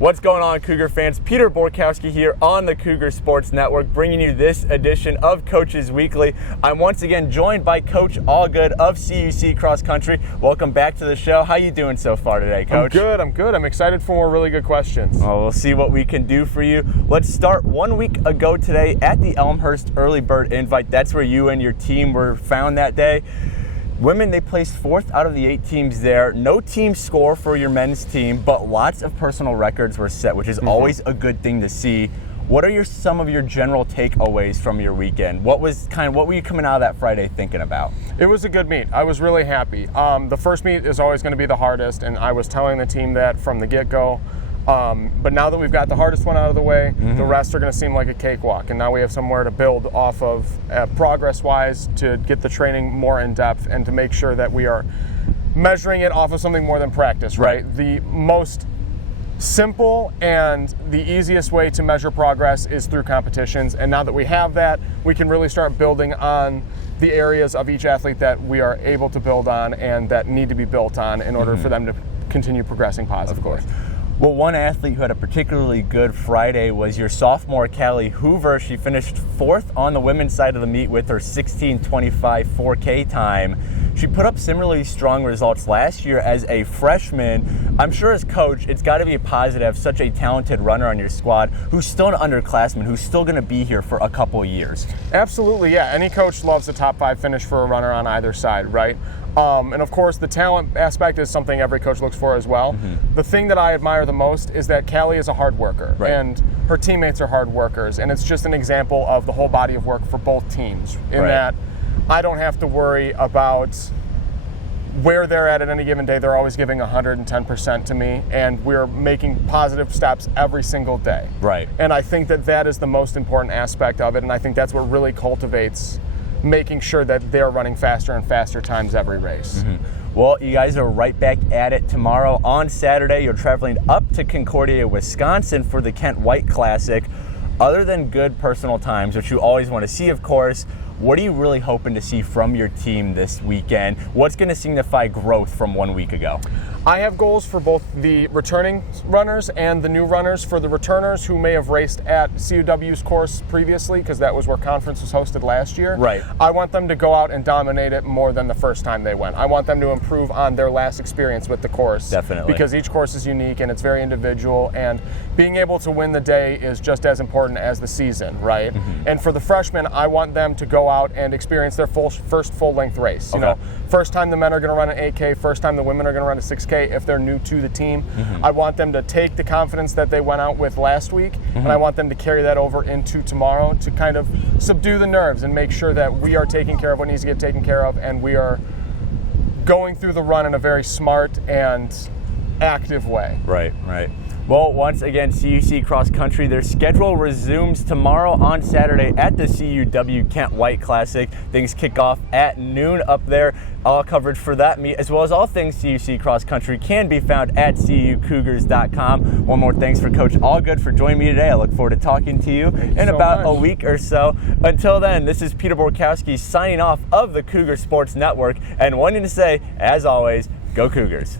What's going on, Cougar fans? Peter Borkowski here on the Cougar Sports Network, bringing you this edition of Coaches Weekly. I'm once again joined by Coach Allgood of CUC Cross Country. Welcome back to the show. How you doing so far today, Coach? I'm good. I'm excited for more really good questions. Well, we'll see what we can do for you. Let's start 1 week ago today at the Elmhurst Early Bird Invite. That's where you and your team were found that day. Women, they placed fourth out of the 8 teams there. No team score for your men's team, but lots of personal records were set, which is always a good thing to see. What are some of your general takeaways from your weekend? What were you coming out of that Friday thinking about? It was a good meet. I was really happy. The first meet is always going to be the hardest, and I was telling the team that from the get-go. But now that we've got the hardest one out of the way, the rest are going to seem like a cakewalk. And now we have somewhere to build off of progress-wise to get the training more in depth and to make sure that we are measuring it off of something more than practice, right? The most simple and the easiest way to measure progress is through competitions. And now that we have that, we can really start building on the areas of each athlete that we are able to build on and that need to be built on in order for them to continue progressing positively. Of course. Well, one athlete who had a particularly good Friday was your sophomore, Cali Hoover. She finished fourth on the women's side of the meet with her 16:25 4K time. She put up similarly strong results last year as a freshman. I'm sure as coach, it's got to be a positive to have such a talented runner on your squad who's still an underclassman, who's still going to be here for a couple of years. Absolutely, yeah. Any coach loves a top 5 finish for a runner on either side, right? And of course, the talent aspect is something every coach looks for as well. The thing that I admire the most is that Cali is a hard worker, and her teammates are hard workers, and it's just an example of the whole body of work for both teams in that I don't have to worry about where they're at any given day. They're always giving 110% to me, and we're making positive steps every single day. Right. And I think that that is the most important aspect of it, and I think that's what really cultivates making sure that they're running faster and faster times every race. Well, you guys are right back at it tomorrow. On Saturday, you're traveling up to Concordia, Wisconsin for the Kent White Classic. Other than good personal times, which you always want to see, of course, what are you really hoping to see from your team this weekend? What's going to signify growth from 1 week ago? I have goals for both the returning runners and the new runners. For the returners who may have raced at CUW's course previously, because that was where conference was hosted last year, I want them to go out and dominate it more than the first time they went. I want them to improve on their last experience with the course. Definitely. Because each course is unique and it's very individual, and being able to win the day is just as important as the season, right? And for the freshmen, I want them to go out and experience their first full-length race. You know, first time the men are going to run an 8K, first time the women are going to run a 6K if they're new to the team. I want them to take the confidence that they went out with last week, and I want them to carry that over into tomorrow to kind of subdue the nerves and make sure that we are taking care of what needs to get taken care of, and we are going through the run in a very smart and active way. Right. Well, once again, CUC Cross Country, their schedule resumes tomorrow on Saturday at the CUW Kent White Classic. Things kick off at noon up there. All coverage for that meet, as well as all things CUC Cross Country, can be found at cucougars.com. One more thanks for Coach Allgood for joining me today. I look forward to talking to you in about a week or so. Until then, this is Peter Borkowski signing off of the Cougar Sports Network and wanting to say, as always, go Cougars.